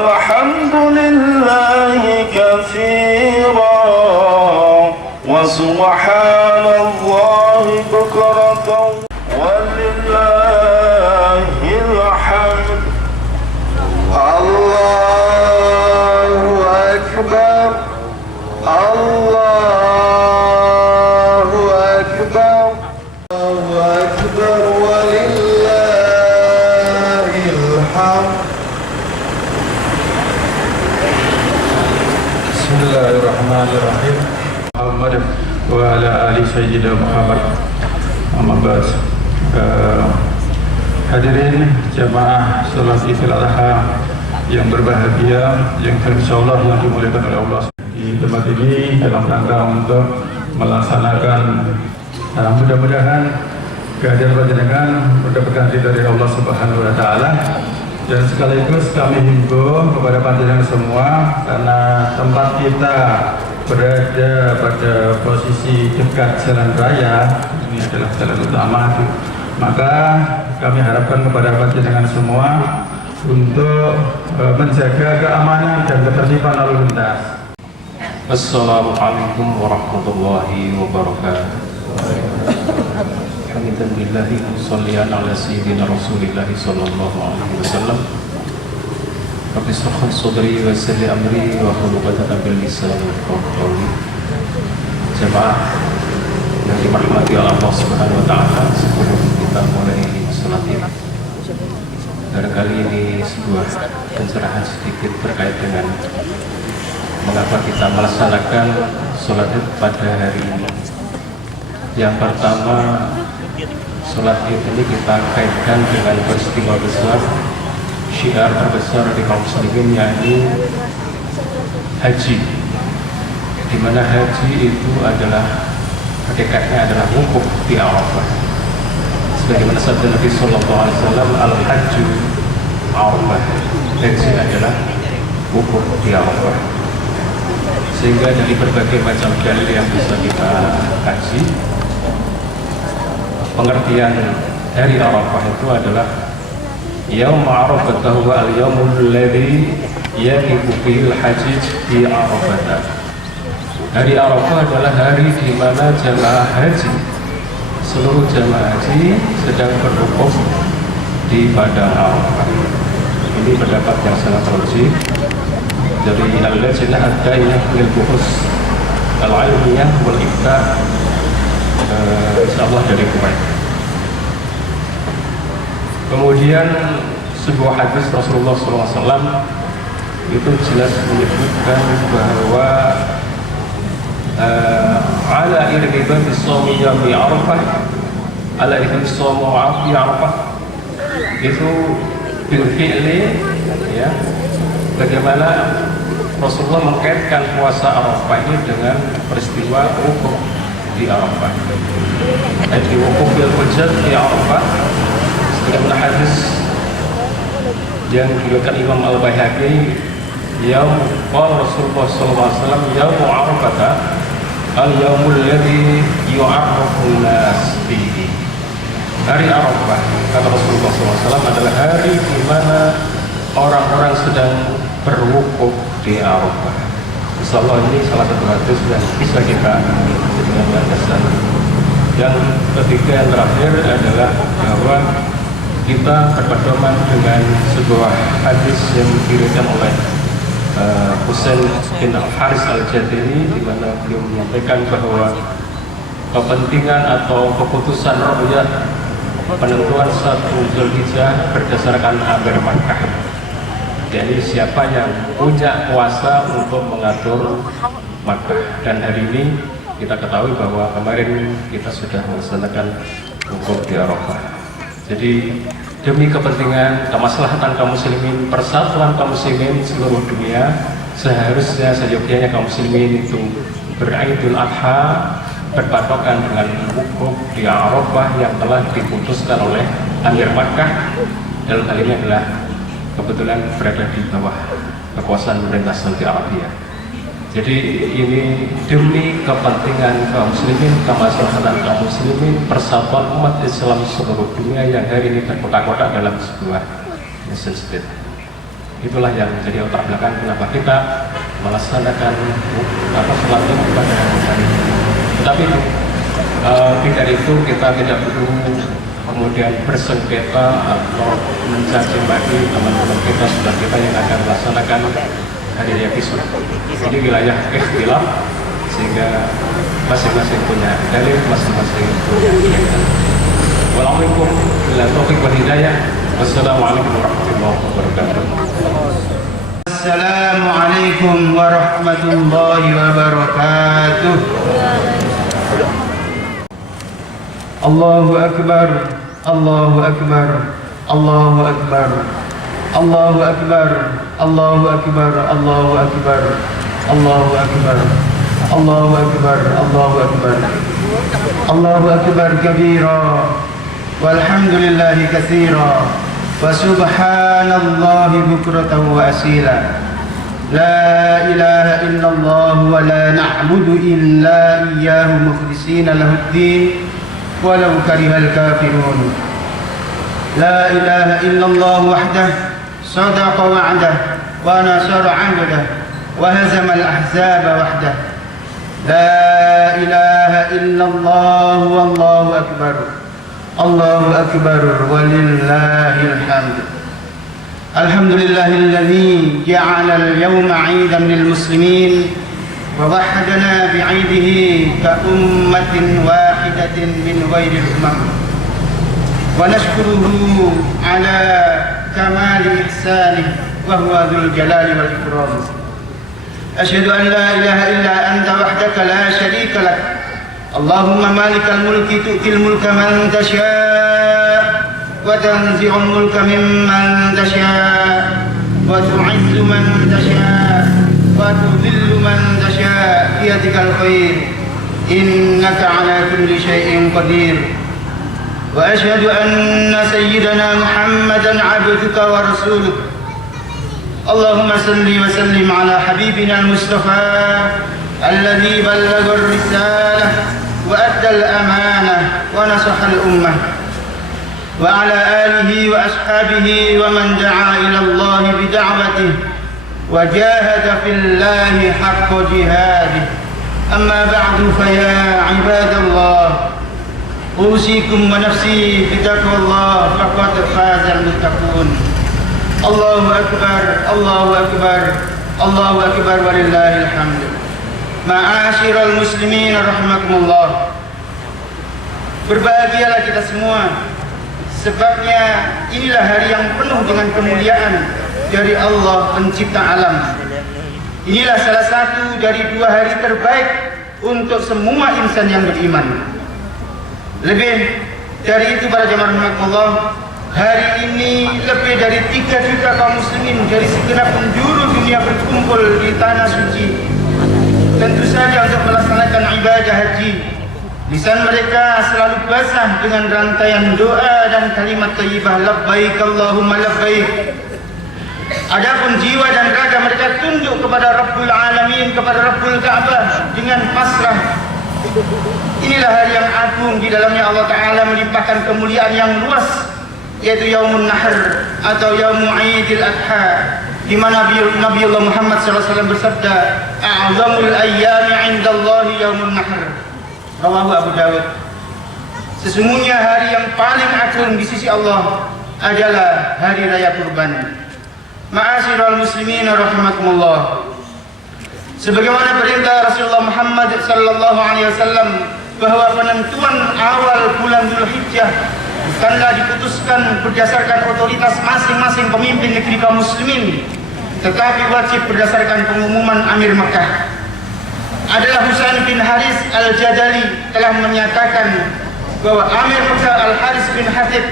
والحمد لله كثيرا وسبحان الله بكرة ولله الحمد. الله أكبر الله أكبر الله أكبر ولله الحمد. بسم الله الرحمن الرحيم. Muhammad wa ala ali sayyidina Muhammad. Amma ba'd. Hadirin jamaah salat Idul Adha yang berbahagia, yang insyaallah yang dimuliakan oleh Allah. Di tempat ini dalam rangka untuk melaksanakan mudah-mudahan kehadiran panjenengan mendapatkan ridha dari Allah Subhanahu wa taala, dan sekaligus kami himbau kepada panjenengan semua, karena tempat kita berada pada posisi dekat jalan raya, ini adalah jalan utama, maka kami harapkan kepada panjenengan semua untuk menjaga keamanan dan ketertiban lalu lintas. Assalamualaikum warahmatullahi wabarakatuh. Alhamdulillahi shollian ala sayyidina Rasulillah sallallahu alaihi wasallam. Rabbi shrah sadri wa yassir li amri wa hlul 'uqdatam min lisani yafqahu qawli. Jemaah yang dirahmati Allah Subhanahu wa taala, sebelum kita mulai salat Id, barangkali ini sebuah pencerahan sedikit terkait dengan mengapa kita melaksanakan sholat Id pada hari ini. Yang pertama, sholat Id ini kita kaitkan dengan peristiwa besar, syiar terbesar di kaum muslimin, yakni haji, di mana haji itu adalah hakikatnya adalah wukuf di Arafah. Sebagaimana sabda Nabi Sallallahu Alaihi Wasallam, al-hajju Arafah, haji adalah wukuf di Arafah. Sehingga dari berbagai macam dalil yang bisa kita kaji, pengertian hari Arafah itu adalah Yaum Arafah huwa al-yaumul ladzi yaqifu fihi al-hajij fi Arafah. Hari Arafah adalah hari di mana jemaah haji, seluruh jemaah haji sedang berwukuf di padang Arafah. Ini pendapat yang sangat rajih dari al-lajnah ad-daimah lil buhus al-ilmiyah wal ifta, insyaallah dari Kuwait. Kemudian sebuah hadis Rasulullah SAW itu jelas menyebutkan bahwa ala irtiba bis-shaumi yaumi Arafah, ala irtiba bis-shaumi yaumi Arafah itu bil fi'li, ya, bagaimana Rasulullah mengkaitkan puasa Arafah ini dengan peristiwa wukuf di Arafah. Jadi wukuf bil hujjah di Arafah, sebagaimana hadis yang diriwayatkan Imam Al-Baihaqi, yaum qala Rasulullah sallallahu alaihi wasallam yaum Arafah al-yaumul ladzi yu'arrafu an-nas fihi. Hari Arafah, kata Rasulullah SAW, adalah hari di mana orang-orang sedang berwukuf di Arafah. Insyaallah ini salah satu hadis yang bisa kita jadikan landasan. Yang ketiga, yang terakhir adalah bahwa kita berpedoman dengan sebuah hadis yang diriwayatkan oleh Husain bin Al-Haris Al-Jadiri, di mana beliau menyampaikan bahwa kepentingan atau keputusan ru'yah penentuan satu Zulhijjah berdasarkan Amir Makkah. Jadi siapa yang punya kuasa untuk mengatur Makkah. Dan hari ini kita ketahui bahwa kemarin kita sudah melaksanakan wukuf di Arafah. Jadi demi kepentingan kemaslahatan kaum muslimin, persatuan kaum muslimin seluruh dunia, seharusnya seyogyanya kaum muslimin itu beridul adha berpatokan dengan wukuf di Arafah yang telah diputuskan oleh Amir Makkah. Dalam hal ini adalah kebetulan berada di bawah kekuasaan pemerintah Saudi Arabia. Jadi ini demi kepentingan kaum muslimin, kemaslahatan kaum muslimin, persatuan umat Islam seluruh dunia yang hari ini terkotak-kotak dalam sebuah nation state. Itulah yang menjadi latar belakang kenapa kita melaksanakan sholat Id pada hari ini. Tetapi tidak itu kita tidak perlu kemudian bersengketa atau mencaci maki teman-teman kita, sudah kita yang akan melaksanakan hari raya Kiswah. Ini wilayah ikhtilaf, sehingga masing-masing punya dalil, masing-masing punya keyakinan. Wassalamualaikum warahmatullahi wabarakatuh. Wassalamualaikum warahmatullahi wabarakatuh. Assalamualaikum warahmatullahi wabarakatuh. Allahu Akbar, Allahu Akbar, Allahu Akbar, Allahu Akbar, Allahu Akbar, Allahu Akbar, Allahu Akbar, Allahu Akbar, Allahu Akbar, Allahu Akbar kabira, walhamdulillahi katsira, wa subhanallahi bukratan wa asila. La ilaha illallah wa la na'budu illa iyyahu mukhlishina lahuddin walau karihal kafirun. La ilaha illallah wahdah sadaqa wa'dah wa nasara 'abdah wa hazama al-ahzaba wahdah. La ilaha illallah wallahu akbar. Allahu akbar walillahil hamd. Alhamdulillahilladzi ja'ala al-yawma 'iidan lil muslimin wa wahhadana bi'idihi ka ummatin wahidatin min ghairil umam. Wa nashkuruhu 'ala kamali ihsanih wa huwa dzul jalali wal ikram. Asyhadu an la ilaha illa anta wahdaka la syarika lak. Allahumma malikal mulki tu'til mulka man tasha' wa tanzi'ul mulka mimman tasha' wa tu'izzu man tasha' wa tudhillu man tasha' biyadikal khair innaka 'ala kulli syai'in qadir. Wa asyhadu anna sayyidana Muhammadan 'abduka wa rasuluka. Allahumma salli wa sallim ala habibina al-Mustafa alladhi ballagha ar-risalah wa adda al-amanah wa nasaha al-ummah wa ala alihi wa ashabihi wa man da'a ila Allah bi da'watihi wa jahada fillahi haqqa jihadih. Amma ba'du fa ya ibadallah, usikum wa nafsi bi taqwallah faqad fazal muttaqun. Allahu akbar, Allahu akbar, Allahu akbar walillahil hamd. Ma'asyiral muslimin rahimakumullah. Berbahagialah kita semua, sebabnya inilah hari yang penuh dengan kemuliaan dari Allah pencipta alam. Inilah salah satu dari 2 hari terbaik untuk semua insan yang beriman. Lebih dari itu para jemaah rahimakumullah, hari ini lebih dari 3 juta kaum muslimin dari segenap penjuru dunia berkumpul di tanah suci, tentu saja untuk melaksanakan ibadah haji. Lisan mereka selalu basah dengan rantaian doa dan kalimat thayyibah labbaik Allahumma labbaik. Adapun jiwa dan raga mereka tunduk kepada Rabbul Alamin, kepada Rabbul Ka'bah dengan pasrah. Inilah hari yang agung, di dalamnya Allah Ta'ala melimpahkan kemuliaan yang luas, yaitu Yaumun Nahr atau Yaumul Idul Adha, di mana Nabi Allah Muhammad SAW bersabda, "A'zamul ayyami 'indallahi Yaumun Nahr." Rawahu Abu Dawud. Sesungguhnya hari yang paling agung di sisi Allah adalah hari raya kurban. Ma'asyiral muslimin rahimakumullah. Sebagaimana perintah Rasulullah Muhammad sallallahu alaihi wasallam bahwa penentuan awal bulan Dzulhijjah bukanlah diputuskan berdasarkan otoritas masing-masing pemimpin negeri kaum muslimin, tetapi wajib berdasarkan pengumuman Amir Makkah. Adalah Husain bin Haris al-Jadali telah menyatakan bahwa Amir Makkah al-Haris bin Hatib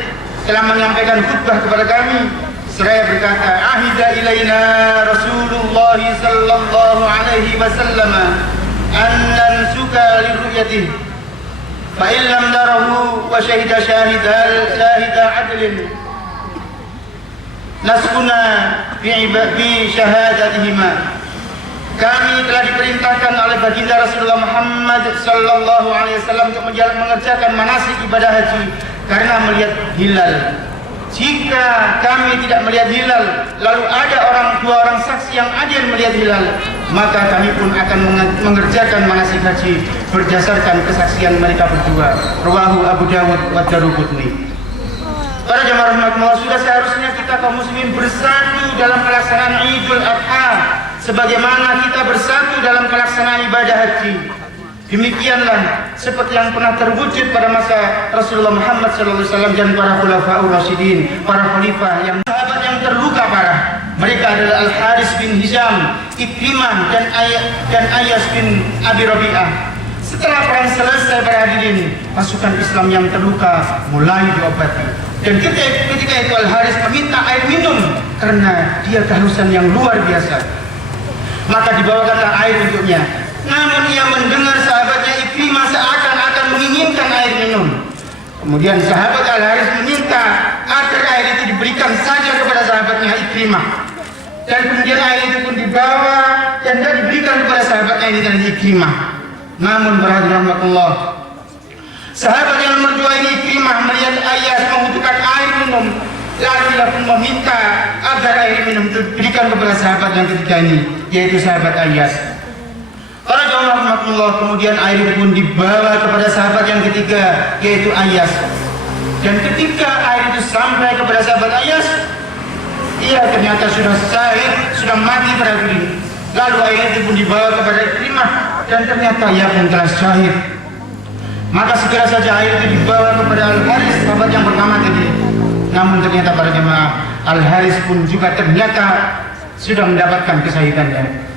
telah menyampaikan khutbah kepada kami seraya berkata, "Ahida ilaina Rasulullah sallallahu alaihi wasallam an nansuka liruyatih fa in lam narahu wa syahida syahida adlin naskuna bi syahadatihima." Kami telah diperintahkan oleh baginda Rasulullah Muhammad sallallahu alaihi wasallam untuk mengerjakan manasik ibadah haji karena melihat hilal. jika kami tidak melihat hilal, lalu ada dua orang saksi yang adil melihat hilal, maka kami pun akan mengerjakan manasik haji berdasarkan kesaksian mereka berdua. Rawahu Abu Dawud wa Daruqutni. Para jemaah rahmatullah, sudah seharusnya kita kaum muslimin bersatu dalam pelaksanaan Idul Adha sebagaimana kita bersatu dalam pelaksanaan ibadah haji. Demikianlah seperti yang pernah terwujud pada masa Rasulullah Muhammad SAW dan para khulafaur rasyidin, para khalifah yang sahabat yang terluka parah. Mereka adalah Al-Haris bin Hisham, Ikrimah dan Ayas bin Abi Rabi'ah. Setelah perang selesai para hadirin, pasukan Islam yang terluka mulai diobati. Dan ketika itu Al-Haris meminta air minum karena dia kehausan yang luar biasa. Maka dibawakanlah air untuknya. Namun ia mendengar sahabatnya Ikrimah seakan-akan menginginkan air minum. Kemudian sahabat Al-Haris meminta agar air itu diberikan saja kepada sahabatnya Ikrimah. Dan kemudian air itu pun dibawa dan diberikan kepada sahabatnya ini dari Ikrimah. Namun rahmatullah, sahabat yang nomor 2 ini Ikrimah melihat Ayas membutuhkan air minum, lalu dia pun meminta agar air minum itu diberikan kepada sahabat yang ketiga ini, yaitu sahabat Ayas. Para jemaah rahmatullah, kemudian air itu pun dibawa kepada sahabat yang ketiga, yaitu Ayas. Dan ketika air itu sampai kepada sahabat Ayas, ia ternyata sudah syahid, sudah mati pada diri. Lalu air itu pun dibawa kepada Ikrimah dan ternyata ia pun telah syahid. Maka segera saja air itu dibawa kepada Al-Haris, sahabat yang pertama tadi. Namun ternyata para jemaah, Al-Haris pun juga ternyata sudah mendapatkan kesahidannya.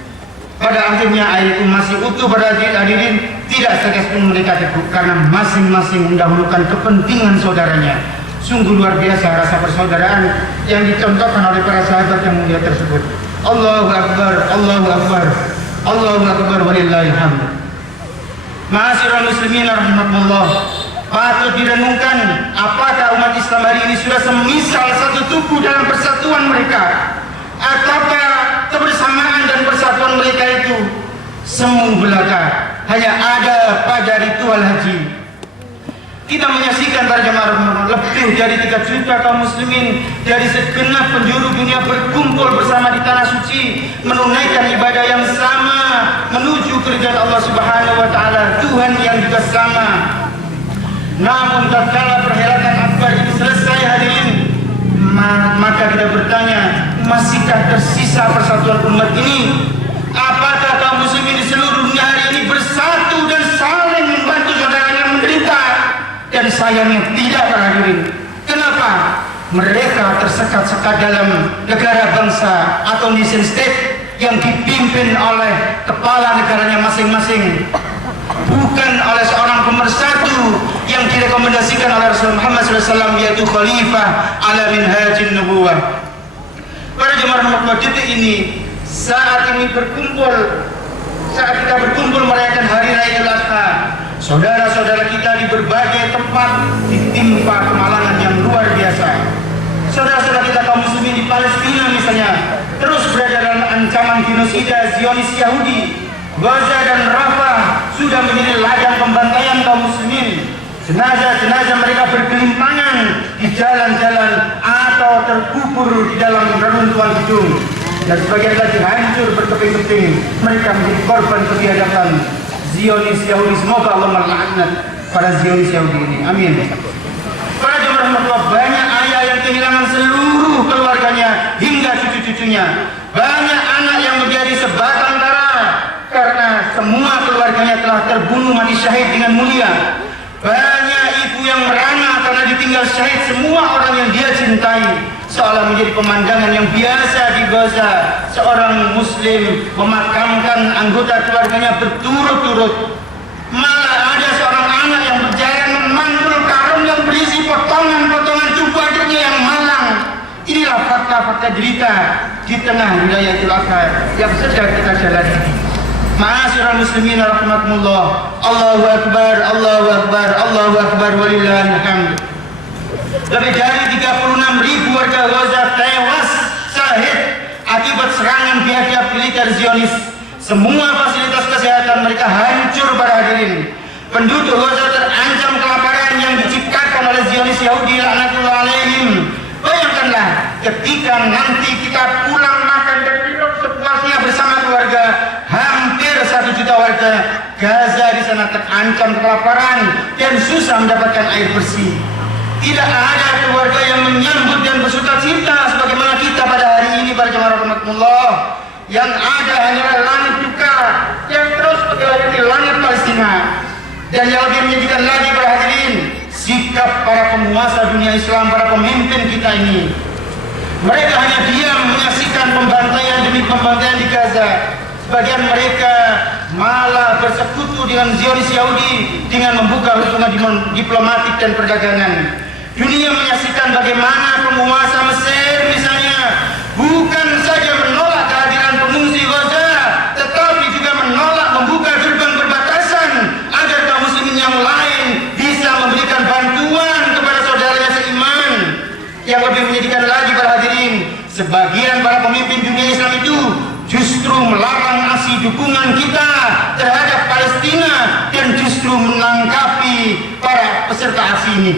Pada akhirnya air itu masih utuh pada hadirin, tidak setetes pun mereka teguk karena masing-masing mendahulukan kepentingan saudaranya. Sungguh luar biasa rasa persaudaraan yang dicontohkan oleh para sahabat yang mulia tersebut. Allahu Akbar, Allahu Akbar, Allahu Akbar walillahil hamd. Ma'asyiral muslimin rahimakumullah, patut direnungkan apakah umat Islam hari ini sudah semisal satu tubuh dalam persatuan mereka, ataukah kebersamaan dan persatuan mereka itu semu belaka, hanya ada pada ritual haji. Kita menyaksikan para jemaah lebih dari 3 juta kaum muslimin dari segenap penjuru dunia berkumpul bersama di tanah suci, menunaikan ibadah yang sama menuju keridhaan Allah Subhanahu wa taala, Tuhan yang juga sama. Namun tatkala perhelatan akbar ini selesai hadirin, maka kita bertanya, masihkah tersisa persatuan umat ini? Apakah kaum muslimin di seluruh dunia hari ini bersatu dan saling membantu saudaranya yang menderita? Dan sayangnya tidak para hadirin. Kenapa? Mereka tersekat-sekat dalam negara bangsa atau nation state yang dipimpin oleh kepala negaranya masing-masing, bukan oleh seorang pemersatu yang direkomendasikan oleh Rasulullah Muhammad SAW, yaitu Khalifah ala minhajin nubuwah. Para jemaah rahmatullah, detik ini, saat kita berkumpul merayakan hari raya Idul Adha, saudara-saudara kita di berbagai tempat ditimpa kemalangan yang luar biasa. Saudara-saudara kita kaum muslimin di Palestina misalnya terus berada dalam ancaman genosida Zionis Yahudi. Gaza dan Rafah sudah menjadi ladang pembantaian kaum muslimin. Jenazah-jenazah mereka bergelimpangan di jalan-jalan atau terkubur di dalam reruntuhan gedung. Dan sebagian lagi hancur berkeping-keping. Mereka menjadi korban ketiadaban Zionis Yahudi. Semoga Allah melaknat para Zionis Yahudi ini. Amin. Para jemaah rahmatullah, banyak ayah yang kehilangan seluruh keluarganya hingga cucu-cucunya. Banyak anak yang menjadi sebatang kara karena semua keluarganya telah terbunuh mati syahid dengan mulia. Banyak ibu yang merana karena ditinggal syahid semua orang yang dia cintai. Seolah menjadi pemandangan yang biasa di Gaza, seorang muslim memakamkan anggota keluarganya berturut-turut. Malah ada seorang anak yang berjalan memanggul karung yang berisi potongan-potongan tubuh adiknya yang malang. Inilah fakta-fakta derita di tengah wilayah Idul Adha yang sedang kita jalani. Ma'asyiral muslimin rahimakumullah. Allahu Akbar, Allahu Akbar, Allahu Akbar walillahil hamd. Lebih dari 36.000 warga Gaza tewas syahid akibat serangan pihak militer Zionis. Semua fasilitas kesehatan mereka hancur para hadirin. Penduduk Gaza terancam kelaparan yang diciptakan oleh Zionis Yahudi laknatullah alaihim. bayangkanlah ketika nanti kita pulang makan dan minum sepuasnya bersama keluarga, hampir 1 juta warga Gaza di sana terancam kelaparan dan susah mendapatkan air bersih. Tidak ada keluarga yang menyambut dan bersuka cita sebagaimana kita pada hari ini para jemaah rahmatullah. Yang ada hanyalah langit duka yang terus bergerak di langit Palestina. Dan yang lebih menyedihkan lagi para hadirin, sikap para penguasa dunia Islam, para pemimpin kita ini. Mereka hanya diam menyaksikan pembantaian demi pembantaian di Gaza. Sebagian mereka malah bersekutu dengan Zionis Yahudi dengan membuka hubungan diplomatik dan perdagangan. Dunia menyaksikan bagaimana penguasa Mesir misalnya bukan saja menolak kehadiran pengungsi Gaza, tetapi juga menolak membuka gerbang perbatasan agar kaum muslimin yang lain bisa memberikan bantuan kepada saudaranya seiman. Yang lebih menyedihkan lagi para hadirin, sebagian para pemimpin dunia Islam itu justru melarang aksi dukungan kita terhadap Palestina dan justru menangkapi para peserta aksi ini.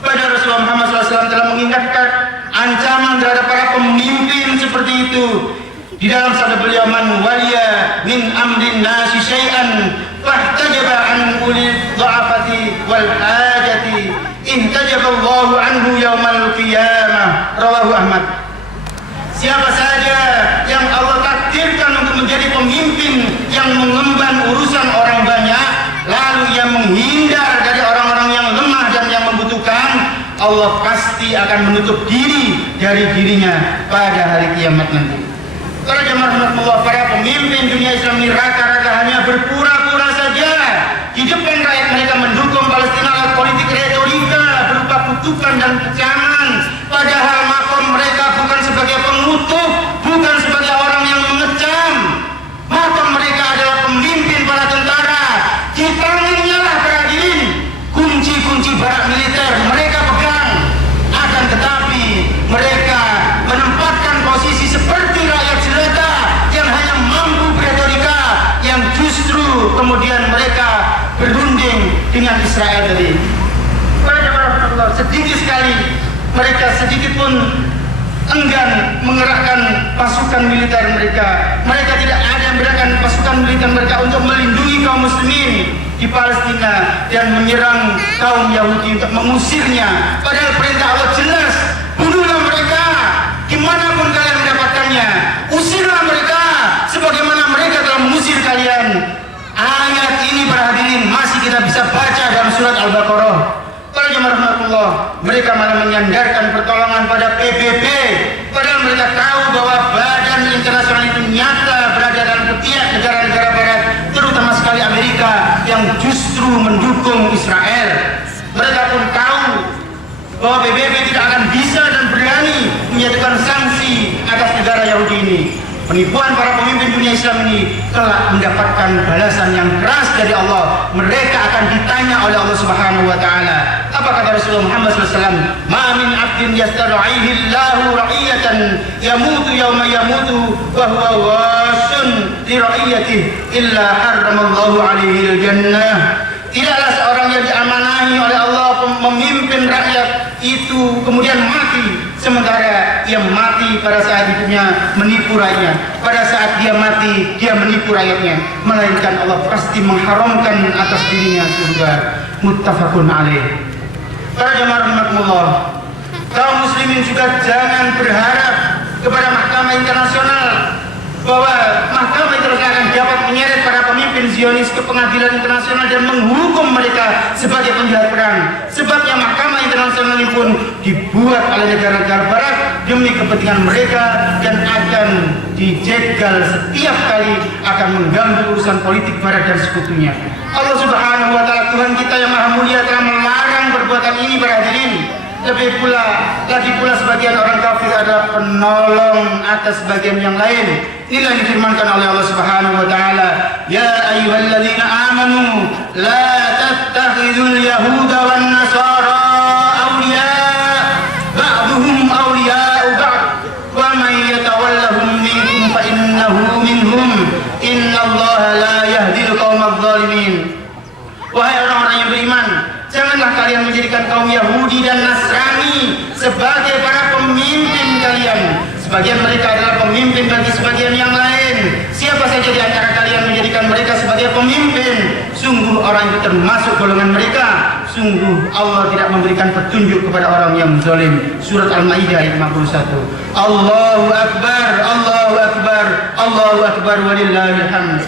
Pada Rasulullah Muhammad SAW telah mengingatkan ancaman terhadap para pemimpin seperti itu. Di dalam sabda beliau, man waliya min amrin nasi syai'an fahtajaba an ulil dha'afati wal hajati ihtajaba Allahu anhu yaumal qiyamah. Rawahu Ahmad. Siapa saja yang Allah takdirkan untuk menjadi pemimpin yang mengemban urusan orang banyak, lalu ia menghindar dari orang-orang yang lemah dan yang membutuhkan, Allah pasti akan menutup diri dari dirinya pada hari kiamat nanti. Para jemaah rahmatullah, para pemimpin dunia Islam ini rata-rata hanya berpura-pura saja di depan rakyat mereka mendukung Palestina lewat politik retorika berupa kutukan dan kecaman, padahal makom mereka bukan sebagai pengutuk, bukan sebagai orang yang mengecam. Makom mereka adalah pemimpin para tentara. Di tangannya lah para hadirin kunci-kunci barak militer mereka pegang. Akan tetapi mereka menempatkan posisi seperti rakyat jelata yang hanya mampu beretorika, yang justru kemudian mereka berunding dengan Israel tadi. Para jemaah, sedikit sekali mereka sedikit pun enggan mengerahkan pasukan militer mereka. Mereka tidak ada mengerahkan pasukan militer mereka untuk melindungi kaum muslimin di Palestina dan menyerang kaum Yahudi untuk mengusirnya. Padahal perintah Allah jelas, bunuhlah mereka dimanapun kalian mendapatkannya, usirlah mereka sebagaimana mereka telah mengusir kalian. Ayat ini para hadirin masih kita bisa baca dalam surat Al-Baqarah. Para jemaah rahmatullah, mereka malah menyandarkan pertolongan pada PBB, padahal mereka tahu bahwa badan internasional itu nyata berada dalam ketiak negara-negara barat, terutama sekali Amerika yang justru mendukung Israel. Mereka pun tahu bahwa PBB tidak akan bisa dan berani menyatukan sanksi atas negara Yahudi ini. Penipuan para pemimpin dunia Islam ini telah mendapatkan balasan yang keras dari Allah. Mereka akan ditanya oleh Allah Subhanahu wa taala. Apa kata Rasulullah Muhammad SAW? Ma min 'abdin yastar'ihi Allahu ra'iyatan yamutu yawma yamutu wa huwa wasun li ra'iyatihi illa harramallahu 'alaihi al-jannah. Tidaklah seorang yang diamanahi oleh Allah memimpin rakyat itu kemudian mati, sementara ia mati pada saat hidupnya menipu rakyatnya. Pada saat dia mati, dia menipu rakyatnya, melainkan Allah pasti mengharamkan atas dirinya surga. Muttafaqun alaih. Para jemaah rahmatullah, kaum muslimin juga jangan berharap kepada mahkamah internasional bahwa mahkamah internasional akan dapat menyeret para pemimpin Zionis ke pengadilan internasional dan menghukum mereka sebagai penjahat perang. Sebabnya mahkamah internasional ini pun dibuat oleh negara-negara barat demi kepentingan mereka dan akan dijegal setiap kali akan mengganggu urusan politik barat dan sekutunya. Allah Subhanahu wa taala, Tuhan kita yang maha mulia, telah melarang perbuatan ini para hadirin. Lebih lagi pula sebagian orang kafir adalah penolong atas sebagian yang lain. Inilah yang difirmankan oleh Allah Subhanahu wa taala, ya ayyuhalladzina amanu la tattakhidul yahuda wan nasara awliya ba'duhum awliya'u ba'd wa man yatawallahum minkum fa innahu minhum innallaha la yahdil qaumadz zalimin. Wahai orang-orang yang beriman, janganlah kalian menjadikan kaum Yahudi dan Nasrani sebagai para pemimpin kalian. Sebagian mereka adalah pemimpin bagi sebagian yang lain. Siapa saja di antara kalian menjadikan mereka sebagai pemimpin, sungguh orang itu termasuk golongan mereka. Sungguh Allah tidak memberikan petunjuk kepada orang yang zalim. Surat Al-Maidah ayat 51. Allahu Akbar, Allahu Akbar, Allahu Akbar walillahil hamd.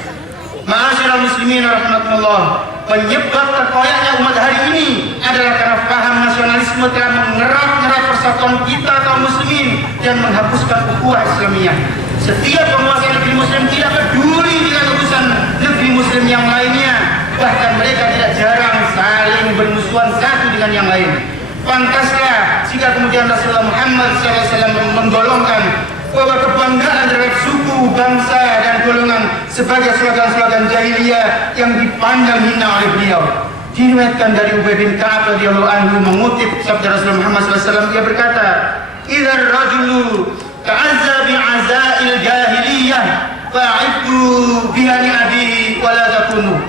Ma'asyiral muslimin rahimakumullah. Penyebab terkoyaknya umat hari ini adalah karena paham nasionalisme telah mengerat-ngerat persatuan kita kaum muslimin dan menghapuskan ukhuwah Islamiyah. Setiap penguasa negeri muslim tidak peduli dengan urusan negeri muslim yang lainnya. Bahkan mereka tidak jarang saling bermusuhan satu dengan yang lain. Pantaslah jika kemudian Rasulullah Muhammad SAW menggolongkan bahwa kebanggaan terhadap suku, bangsa, dan golongan sebagai slogan-slogan jahiliyah yang dipandang hina oleh beliau. Diriwayatkan dari Ubay bin Ka'ab radhiyallahu anhu mengutip sabda Rasulullah Muhammad SAW, ia berkata, "Idza ar-rajulu ta'azza bi'azail jahiliyah fa'iddu bihani abihi wa la takunu."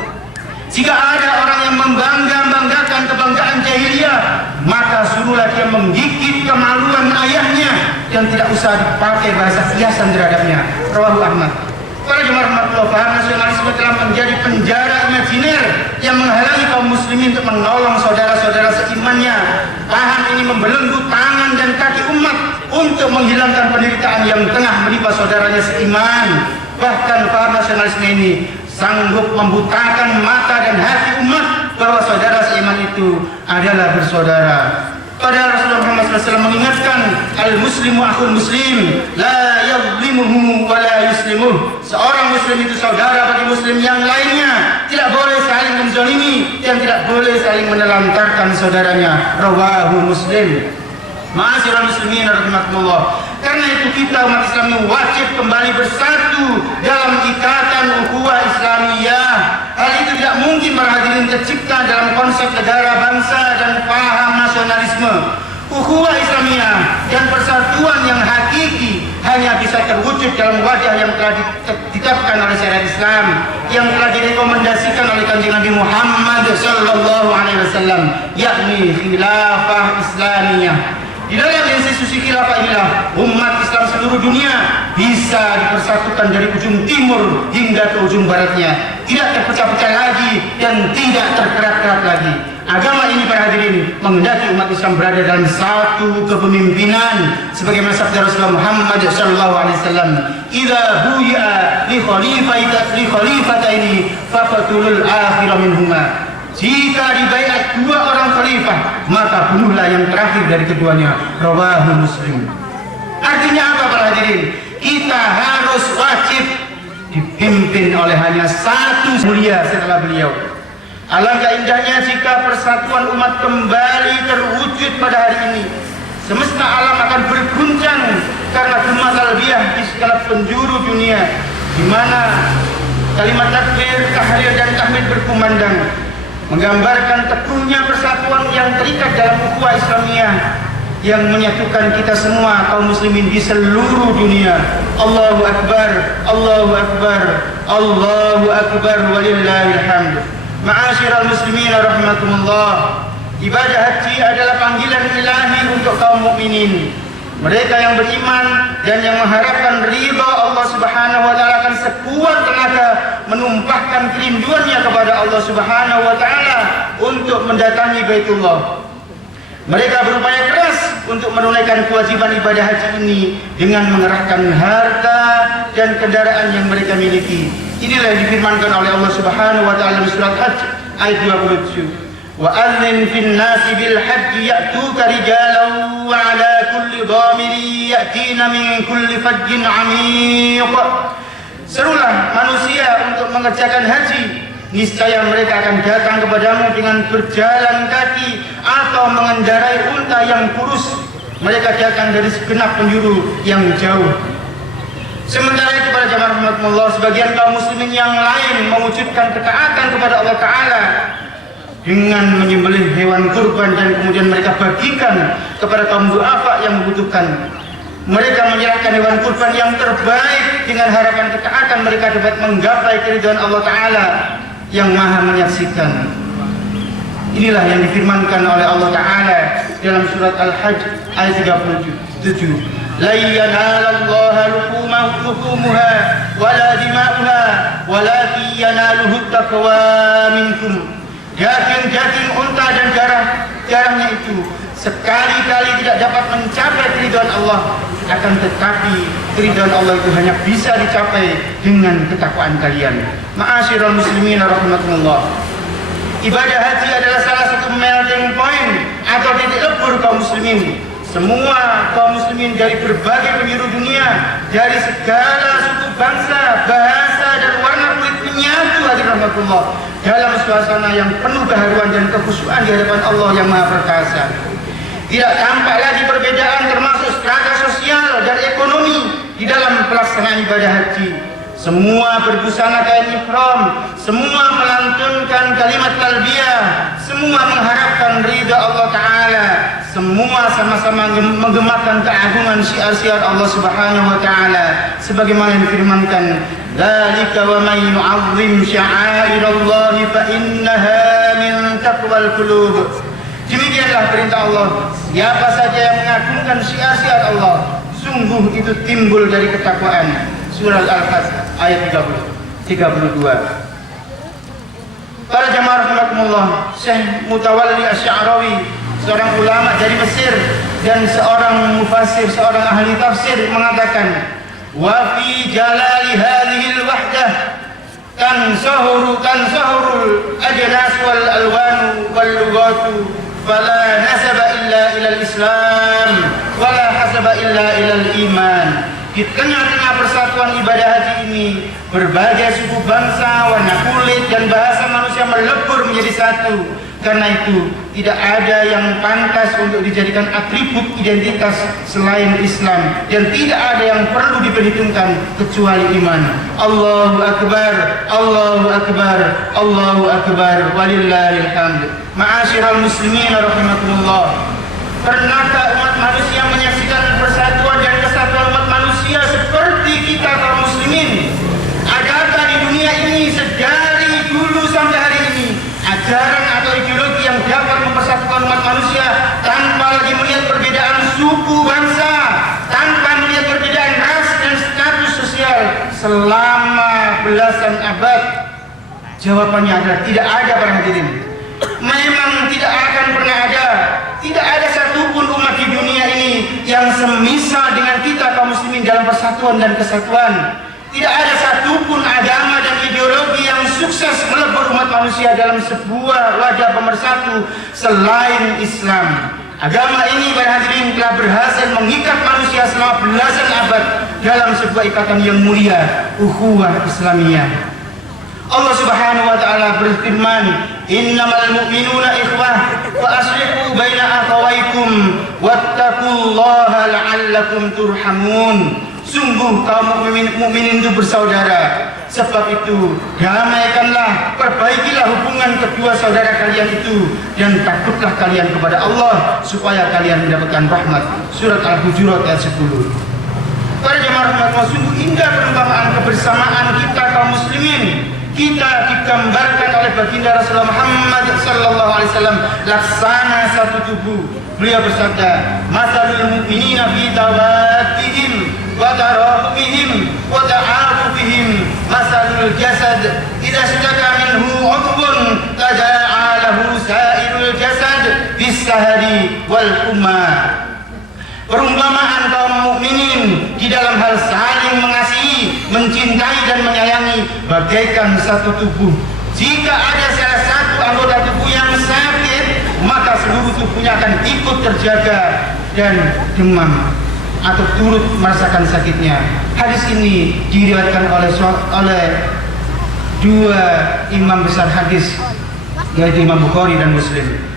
Jika ada orang yang membanggakan kebanggaan jahiliyah, maka suruhlah dia menggigit kemaluan ayahnya dan tidak usah dipakai bahasa kiasan terhadapnya. Rawahu Ahmad. Para jemaah rahmatullah, paham nasionalisme telah menjadi penjara imajiner yang menghalangi kaum muslimin untuk menolong saudara-saudara seimannya. Paham ini membelenggu tangan dan kaki umat untuk menghilangkan penderitaan yang tengah menimpa saudaranya seiman. Bahkan paham nasionalisme ini sanggup membutakan mata dan hati umat bahwa saudara seiman itu adalah bersaudara. Padahal Rasulullah Muhammad SAW mengingatkan, al-muslimu akhul muslim, la yadlimuhu wa la yuslimuh. Seorang muslim itu saudara bagi muslim yang lainnya, tidak boleh saling menzalimi dan tidak boleh saling menelantarkan saudaranya. Rawahu Muslim. Ma'asyiral muslimin rahimakumullah. Karena itu kita umat Islam ini wajib kembali bersatu dalam ikatan ukhuwah Islamiyah. Hal itu tidak mungkin para hadirin tercipta dalam konsep negara bangsa dan paham nasionalisme. Ukhuwah Islamiyah dan persatuan yang hakiki hanya bisa terwujud dalam wajah yang telah ditetapkan oleh syariat Islam, yang telah direkomendasikan oleh Kanjeng Nabi Muhammad sallallahu alaihi wasallam, yakni khilafah Islamiyah. Di dalam institusi khilafah inilah umat Islam seluruh dunia bisa dipersatukan dari ujung timur hingga ke ujung baratnya, tidak terpecah-pecah lagi dan tidak terkerat-kerat lagi. Agama ini para hadirin menghendaki umat Islam berada dalam satu kepemimpinan sebagaimana sabda Rasulullah Muhammad sallallahu alaihi wasallam, "Idza buya li khalifataini faqatulul akhira minhuma." Jika dibaiat dua orang khalifah, maka bunuhlah yang terakhir dari keduanya. Rawahu Muslim. Artinya apa para hadirin? Kita harus wajib dipimpin oleh hanya satu mulia setelah beliau. Alangkah indahnya jika persatuan umat kembali terwujud pada hari ini. Semesta alam akan berguncang karena gema talbiyah di segala penjuru dunia, di mana kalimat takbir, tahlil dan tahmid berkumandang, menggambarkan teguhnya persatuan yang terikat dalam ukhuwah Islamiyah yang menyatukan kita semua kaum muslimin di seluruh dunia. Allahu Akbar, Allahu Akbar, Allahu Akbar walillahil hamd. Ma'asyiral muslimin rahimakumullah. Ibadah haji adalah panggilan ilahi untuk kaum mukminin. Mereka yang beriman dan yang mengharapkan ridha Allah Subhanahu wa taala akan sekuat tenaga menumpahkan kerinduannya kepada Allah Subhanahu wa taala untuk mendatangi Baitullah. Mereka berupaya keras untuk menunaikan kewajiban ibadah haji ini dengan mengerahkan harta dan kendaraan yang mereka miliki. Inilah yang difirmankan oleh Allah Subhanahu wa taala dalam surat Hajj ayat 27. Wa adzin fin nasi bil hajji ya'tuka rijalan wa 'ala kulli dhamirin ya'tina min kulli fajjin 'amiq. Serulah manusia untuk mengerjakan haji, niscaya mereka akan datang kepadamu dengan berjalan kaki atau mengendarai unta yang kurus. Mereka datang dari segenap penjuru yang jauh. Sementara itu para jamaah rahmatullah, sebagian kaum muslimin yang lain mewujudkan ketaatan kepada Allah Ta'ala dengan menyembelih hewan kurban dan kemudian mereka bagikan kepada kaum du'afa yang membutuhkan. Mereka menyerahkan hewan kurban yang terbaik dengan harapan ketaatan mereka dapat menggapai keridhaan Allah Ta'ala yang maha menyaksikan. Inilah yang difirmankan oleh Allah Ta'ala dalam surat Al-Hajj ayat 37. la yanalallaha luhumuha wala dima'uha walakin yanaluhu taqwa minkum. Daging unta dan darahnya itu sekali-kali tidak dapat mencapai keridhaan Allah, akan tetapi keridhaan Allah itu hanya bisa dicapai dengan ketakwaan kalian. Ma'asyiral muslimin rahimakumullah. Ibadah haji adalah salah satu melting point atau titik lebur kaum muslimin. Semua kaum muslimin dari berbagai penjuru dunia, dari segala suku bangsa, bahasa dan warna kulit menyatu hadirin rahimakumullah dalam suasana yang penuh keharuan dan kekhusyuan di hadapan Allah yang Maha Perkasa. Tidak tampak lagi perbedaan termasuk strata sosial dan ekonomi di dalam pelaksanaan ibadah haji. Semua berbusana kain ihram, semua melantunkan kalimat talbiyah, semua mengharapkan ridha Allah Ta'ala, semua sama-sama menggemakan keagungan syiar-syiar Allah Subhanahu wa Ta'ala sebagaimana difirmankan, dzalika wa may yu'azzim sya'airallahi fa innaha min taqwal qulub. Demikianlah perintah Allah, siapa saja yang mengagungkan syiar-syiar Allah, sungguh itu timbul dari ketakwaan. Surah Al-Hajj ayat 32. Para jamaah rahimakumullah, Syekh Mutawalli Asy-Sya'rawi, seorang ulama dari Mesir dan seorang mufassir, seorang ahli tafsir mengatakan, wa fi jalali hadhihi al-wahdah tansahurul ajnas wal alwan wal lughatu fala nasaba illa ila al-islam wala hasaba illa ila al-iman. Di tengah-tengah persatuan ibadah haji ini, berbagai suku bangsa, warna kulit dan bahasa manusia melebur menjadi satu. Karena itu tidak ada yang pantas untuk dijadikan atribut identitas selain Islam, dan tidak ada yang perlu diperhitungkan kecuali iman. Allahu Akbar, Allahu Akbar, Allahu Akbar, walillahil hamd. Ma'asyiral muslimin rahimakumullah. Pernahkah umat manusia menyaksikan persatuan dan kesatuan umat manusia seperti kita kaum muslimin? Adakah di dunia ini sedari dulu sampai hari ini ajaran atau ideologi yang dapat mempersatukan umat manusia tanpa lagi melihat perbedaan suku bangsa, tanpa melihat perbedaan ras dan status sosial selama belasan abad? Jawabannya adalah tidak ada, para hadirin. Memang tidak akan pernah ada. Tidak ada satupun umat di dunia ini yang semisal dengan kita kaum muslimin dalam persatuan dan kesatuan. Tidak ada satupun agama dan ideologi yang sukses melebur umat manusia dalam sebuah wadah pemersatu selain Islam. Agama ini, para hadirin, telah berhasil mengikat manusia selama belasan abad dalam sebuah ikatan yang mulia, ukhuwah Islamiyah. Allah Subhanahu wa Ta'ala berfirman, innamal mu'minuna ikhwah fa aslihu baina akhawaykum wattaqullaha la'allakum turhamun. Sungguh kaum mukminin itu bersaudara. Sebab itu damaikanlah, perbaikilah hubungan kedua saudara kalian itu, dan takutlah kalian kepada Allah supaya kalian mendapatkan rahmat. Surat Al-Hujurat ayat 10. Para jemaah rahmatullah, sungguh indah perumpamaan kebersamaan kita kaum muslimin. Kita digambarkan oleh baginda Rasulullah Muhammad sallallahu alaihi wasallam laksana satu tubuh. Beliau bersabda, "Matsalul mu'minina fi tawaddihim wa tarahumihim wa ta'atufihim matsalul jasad idza shaka minhu 'udwun tada'a lahu sa'irul jasad bis-sahari wal humma." Perumpamaan kaum mukminin di dalam hal saling mengasihi, mencintai dan menyayangi bagaikan satu tubuh. Jika ada salah satu anggota tubuh yang sakit, maka seluruh tubuhnya akan ikut terjaga dan demam atau turut merasakan sakitnya. Hadis ini diriwayatkan oleh dua imam besar hadis, yaitu Imam Bukhari dan Muslim.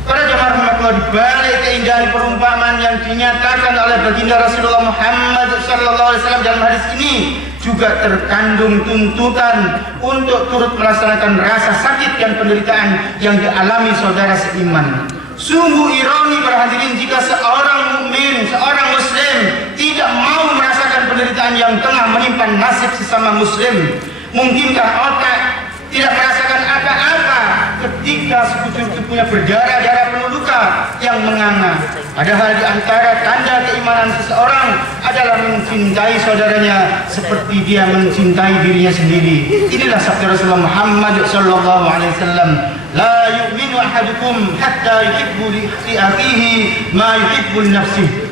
Para jemaah rahmatullah, di balik keindahan perumpamaan yang dinyatakan oleh baginda Rasulullah Muhammad sallallahu alaihi wasallam dalam hadis ini juga terkandung tuntutan untuk turut melaksanakan rasa sakit dan penderitaan yang dialami saudara seiman. Sungguh ironi, para hadirin, jika seorang mukmin, seorang muslim tidak mau merasakan penderitaan yang tengah menimpa nasib sesama muslim. Mungkinkah otak tidak merasakan apa-apa ketika ketika sekujur tubuhnya berdarah-darah penuh luka yang menganga. Padahal di antara tanda keimanan seseorang adalah mencintai saudaranya seperti dia mencintai dirinya sendiri. Inilah sabda Rasulullah Muhammad sallallahu alaihi wasallam, la yu'minu ahadukum hatta yuhibbu li akhihi ma yuhibbu li nafsihi.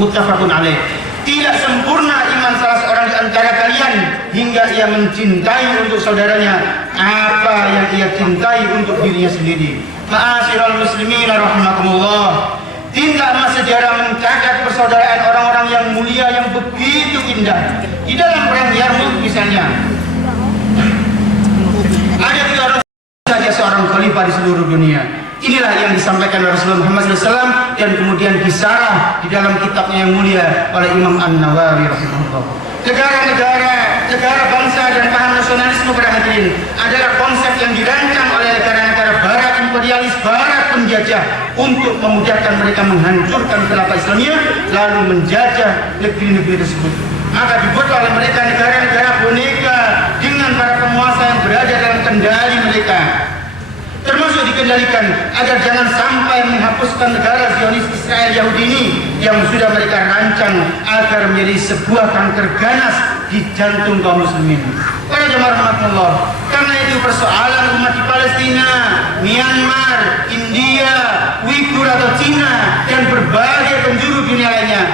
Muttafaqun alaih. Tidak sempurna iman salah seorang di antara kalian hingga ia mencintai untuk saudaranya apa yang ia cintai untuk dirinya sendiri. Ma'asyiral muslimin rahimakumullah. Tindak emas sejarah mencatat persaudaraan orang-orang yang mulia yang begitu indah. Di dalam perang Yarmuk misalnya, ada 3 orang saja seorang khalifah di seluruh dunia. Inilah yang disampaikan oleh Rasulullah Muhammad SAW dan kemudian disarah di dalam kitabnya yang mulia oleh Imam An-Nawawi rahimahullah. Negara bangsa dan paham nasionalisme pada hadirin adalah konsep yang dirancang oleh negara-negara barat imperialis, barat penjajah untuk memudahkan mereka menghancurkan khilafah Islamiyah lalu menjajah negeri-negeri tersebut. Maka dibuat oleh mereka negara-negara boneka dengan para penguasa yang berada dalam kendali mereka, termasuk dikendalikan agar jangan sampai menghapuskan negara Zionis Israel Yahudi ini yang sudah mereka rancang agar menjadi sebuah kanker ganas di jantung kaum muslimin. Para jemaah rahmatullah, karena itu persoalan umat di Palestina, Myanmar, India, Uighur atau Cina dan berbagai penjuru dunia lainnya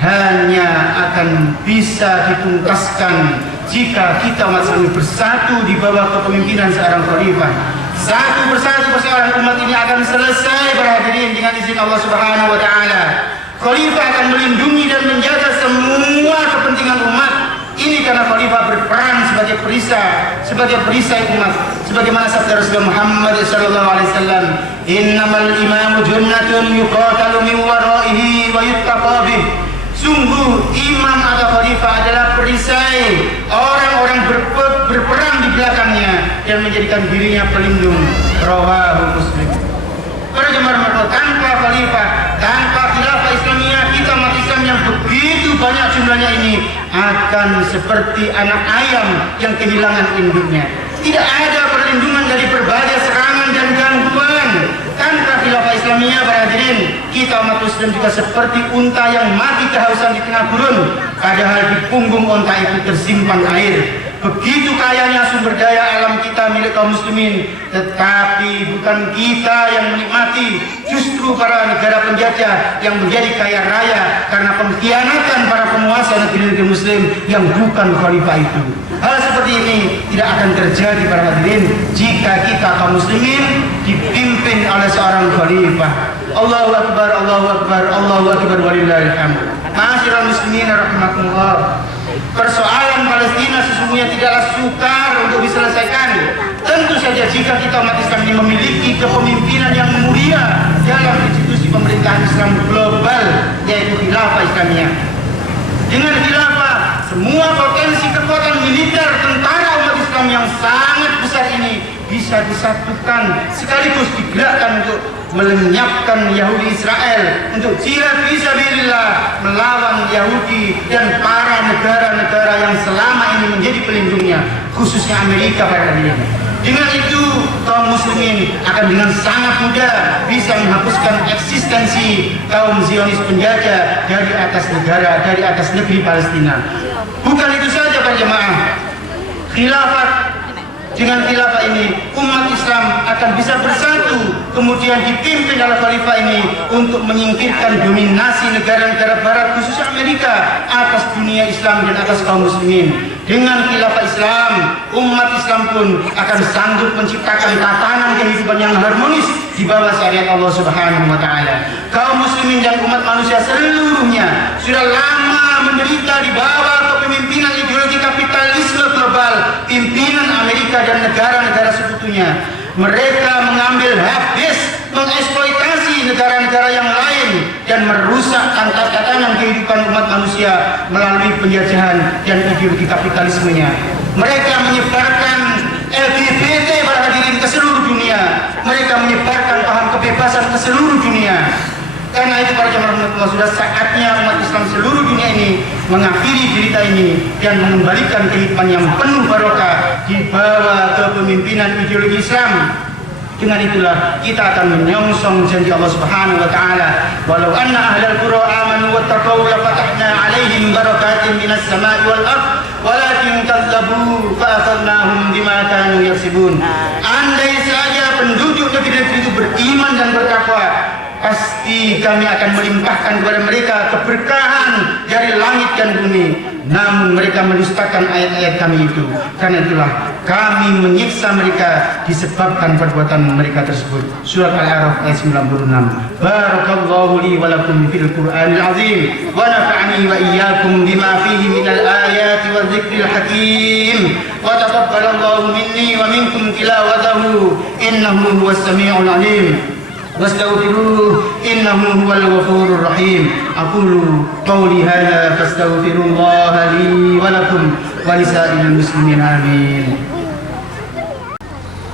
hanya akan bisa dituntaskan jika kita umat Islam bersatu di bawah kepemimpinan seorang khalifah. Satu persatu persoalan umat ini akan selesai berhadirin dengan izin Allah Subhanahu wa taala. Khalifah akan melindungi dan menjaga semua kepentingan umat. Ini karena khalifah berperan sebagai perisai umat. Sebagaimana sabda Rasulullah Muhammad sallallahu alaihi wasallam, "Innamal imamu junnatun yuqatalu min waraihi wa yuttaqa bih." Sungguh imam atau khalifah adalah perisai, orang-orang berperang di belakangnya dan menjadikan dirinya pelindung. Rawahu Muslim. Para jemaah tanpa khalifah, tanpa khilafah Islamiyah, kita umat Islam yang begitu banyak jumlahnya ini akan seperti anak ayam yang kehilangan induknya. Tidak ada perlindungan dari berbagai serangan dan gangguan. Tanpa khilafah Islamiyah berhadirin, kita umat Muslim juga seperti unta yang mati kehausan di tengah gurun, padahal di punggung unta itu tersimpan air. Begitu kayanya sumber daya alam kita milik kaum muslimin, tetapi bukan kita yang menikmati, justru para negara penjajah yang menjadi kaya raya karena pengkhianatan para penguasa negeri-negeri muslim yang bukan khalifah itu. Hal seperti ini tidak akan terjadi para hadirin jika kita kaum muslimin dipimpin oleh seorang khalifah. Allahu akbar, Allahu akbar, Allahu akbar walillahil hamd. Ma'asyiral muslimin rahimakumullah. Persoalan Palestina sesungguhnya tidaklah sukar untuk diselesaikan. Tentu saja jika kita umat Islam ini memiliki kepemimpinan yang mulia dalam institusi pemerintahan Islam global, yaitu khilafah Islamiyah. Dengan khilafah, semua potensi kekuatan militer tentara umat Islam yang sangat besar ini bisa disatukan sekaligus digerakkan untuk melenyapkan Yahudi Israel, untuk jihad fisabilillah melawan Yahudi dan para negara-negara yang selama ini menjadi pelindungnya, khususnya Amerika pada hari ini. Dengan itu kaum muslimin akan dengan sangat mudah bisa menghapuskan eksistensi kaum Zionis penjajah dari atas negara, dari atas negeri Palestina. Bukan itu saja para jemaah, dengan khilafah ini umat Islam akan bisa bersatu, kemudian dipimpin oleh khalifah ini untuk menyingkirkan dominasi negara-negara barat khususnya Amerika atas dunia Islam dan atas kaum muslimin. Dengan khilafah Islam, umat Islam pun akan sanggup menciptakan tatanan kehidupan yang harmonis di bawah syariat Allah Subhanahu wa taala. Kaum muslimin dan umat manusia seluruhnya sudah lama menderita di bawah kepemimpinan ideologi kapitalisme global, pimpinan Amerika dan negara-negara sekutunya. Mereka mengambil habis, mengeksploitasi negara-negara yang lain dan merusak tatanan kehidupan umat manusia melalui penjajahan dan ideologi kapitalismenya. Mereka menyebarkan LGBT pada hadirin ke seluruh dunia. Mereka menyebarkan paham kebebasan ke seluruh dunia. Karena itu para jemaah rahmatullah, sudah saatnya umat Islam seluruh dunia ini mengakhiri cerita ini dan mengembalikan kehidupan yang penuh barokah di bawah kepemimpinan ideologi Islam. Dengan itulah kita akan menyongsong janji Allah Subhanahu wa taala, walau anna ahlal qura amanu wattaqau la fatahna 'alaihim barakatin minas sama'i wal ard walakin kadzabu fa akhadnahum bima kanu yaksibun. Andai saja penduduk negeri-negeri itu beriman dan bertakwa, pasti kami akan melimpahkan kepada mereka keberkahan dari langit dan bumi. Namun mereka mendustakan ayat-ayat kami itu. Karena itulah kami menyiksa mereka disebabkan perbuatan mereka tersebut. Surat Al-A'raf ayat 96. Barakallahu li wa lakum fil Qur'anil azim wa nafa'ani wa iyyakum bima fihi minal ayati wa dzikril hakim wa taqabbalallahu minni wa minkum tilawatahu innahu huwas samiul alim. واستغفروه إنه هو الغفور الرحيم. أقول قولي هذا فاستغفروا الله لي ولكم ولسائر المسلمين آمين.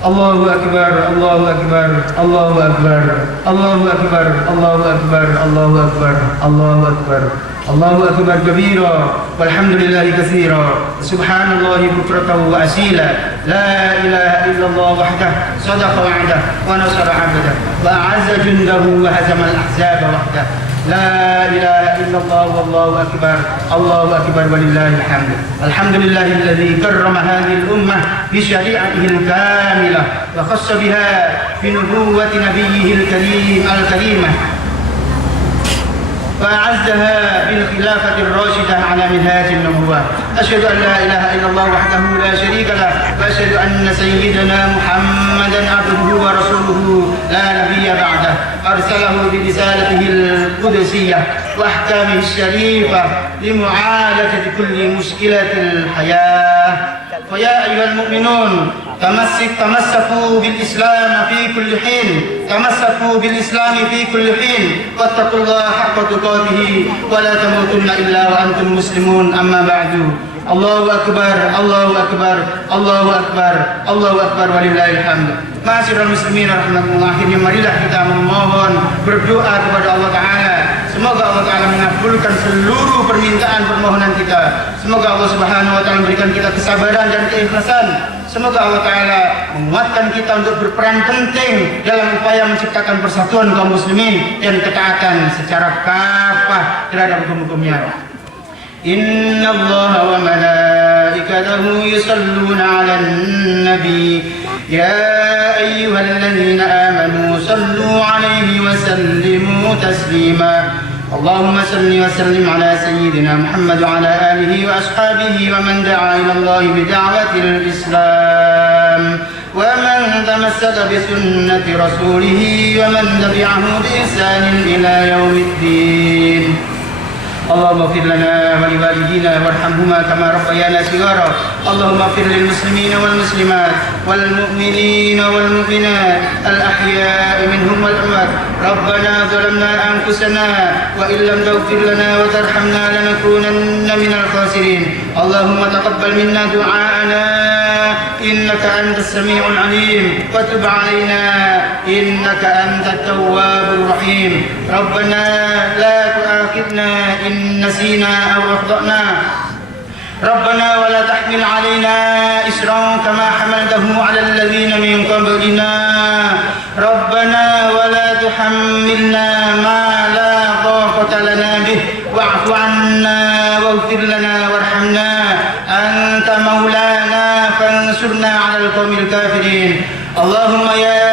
الله أكبر الله أكبر الله أكبر الله أكبر الله أكبر الله أكبر الله أكبر الله أكبر كبيرا والحمد لله كثيرا سبحان الله بكرة وأصيلا لا إله إلا الله وحده صدق وعده ونصر عبده وأعز جنده وهزم الأحزاب وحده لا إله إلا الله والله أكبر الله أكبر ولله الحمد. الحمد لله الذي كرم هذه الأمة بشريعته الكاملة وخص بها في نبوة نبيه الكريمة فأعزها بالخلافة الراشدة على منهاج النبوة. أشهد أن لا إله إلا الله وحده لا شريك له وأشهد أن سيدنا محمدا عبده ورسوله لا نبي بعده أرسله برسالته القدسية وأحكامه الشريفة لمعالجة كل مشكلة الحياة. فيا أيها المؤمنون تمسكوا بالإسلام في كل حين تمسكوا بالإسلام في كل حين واتقوا الله حق تقاته ولا تموتن إلا وأنتم مسلمون. أما بعد الله أكبر الله أكبر الله أكبر الله أكبر walillahil hamd. Ma'asyiral muslimin rahimakumullah, akhirnya marilah kita memohon berdoa kepada Allah Ta'ala. Semoga Allah Ta'ala mengabulkan seluruh permintaan permohonan kita. Semoga Allah Subhanahu wa Ta'ala memberikan kita kesabaran dan keikhlasan. Semoga Allah Ta'ala menguatkan kita untuk berperan penting dalam upaya menciptakan persatuan kaum muslimin dan ketaatan secara kafah terhadap hukum-hukumnya. Inna Allah wa malaikatahu yusalluna 'alan nabi ya ayyuhalladzina amanu sallu 'alaihi wa sallimu taslima. Allahumma salli wa sallim ala sayyidina Muhammad wa ala alihi wa ashabihi wa man da'a ila Allah bi da'watil Islam wa man tamassaka bi sunnati rasulih wa man tabi'ahu bi ihsanin ila yaumiddin. اللهم اغفر لنا ولوالدينا وارحمهما كما ربيانا صغارا. اللهم اغفر للمسلمين والمسلمات والمؤمنين والمؤمنات الأحياء منهم والأموات. ربنا ظلمنا أنفسنا وإن لم تغفر لنا وترحمنا لنكونن من الخاسرين. اللهم تقبل منا دعاءنا إنك أنت السميع العليم وتب علينا إنك أنت التواب الرحيم. ربنا لا تؤاخذنا إن نسينا أو أخطأنا. ربنا ولا تحمل علينا إسرا كما حملته على الذين من قبلنا. ربنا ولا تحملنا ما لا طاقة لنا به واعف عنا واغفر لنا وارحمنا أنت مولانا فانصرنا على القوم الكافرين. اللهم يا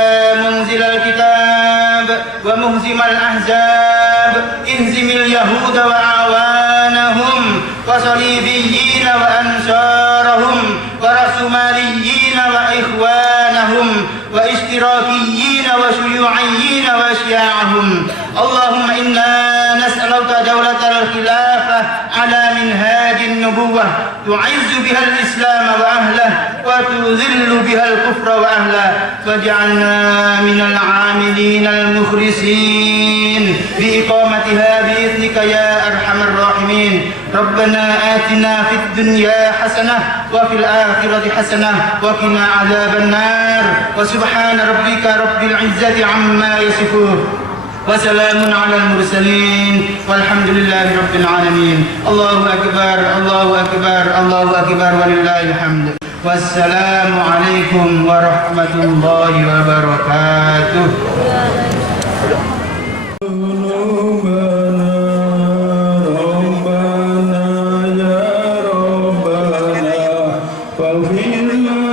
منزل الكتاب ومهزم الأحزاب اهزم اليهود وأعوانهم وصليبيين وأنصارهم ورأسماليين وإخوانهم واشتراكيين وشيوعيين وأشياعهم. اللهم إنا نسألك دولة الخلافة على منهاج النبوة تعز بها الإسلام وأهله وتذل بها الكفر وأهله واجعلنا من العاملين المخلصين بإقامتها بإذنك يا أرحم الراحمين. ربنا آتنا في الدنيا حسنة وفي الآخرة حسنة وقنا عذاب النار. وسبحان ربك رب العزة عما يصفون وسلام على المرسلين والحمد لله رب العالمين. الله أكبر الله أكبر الله أكبر ولله الحمد. Wassalamualaikum warahmatullahi wabarakatuh. ربنا يا ربنا فاغفر لنا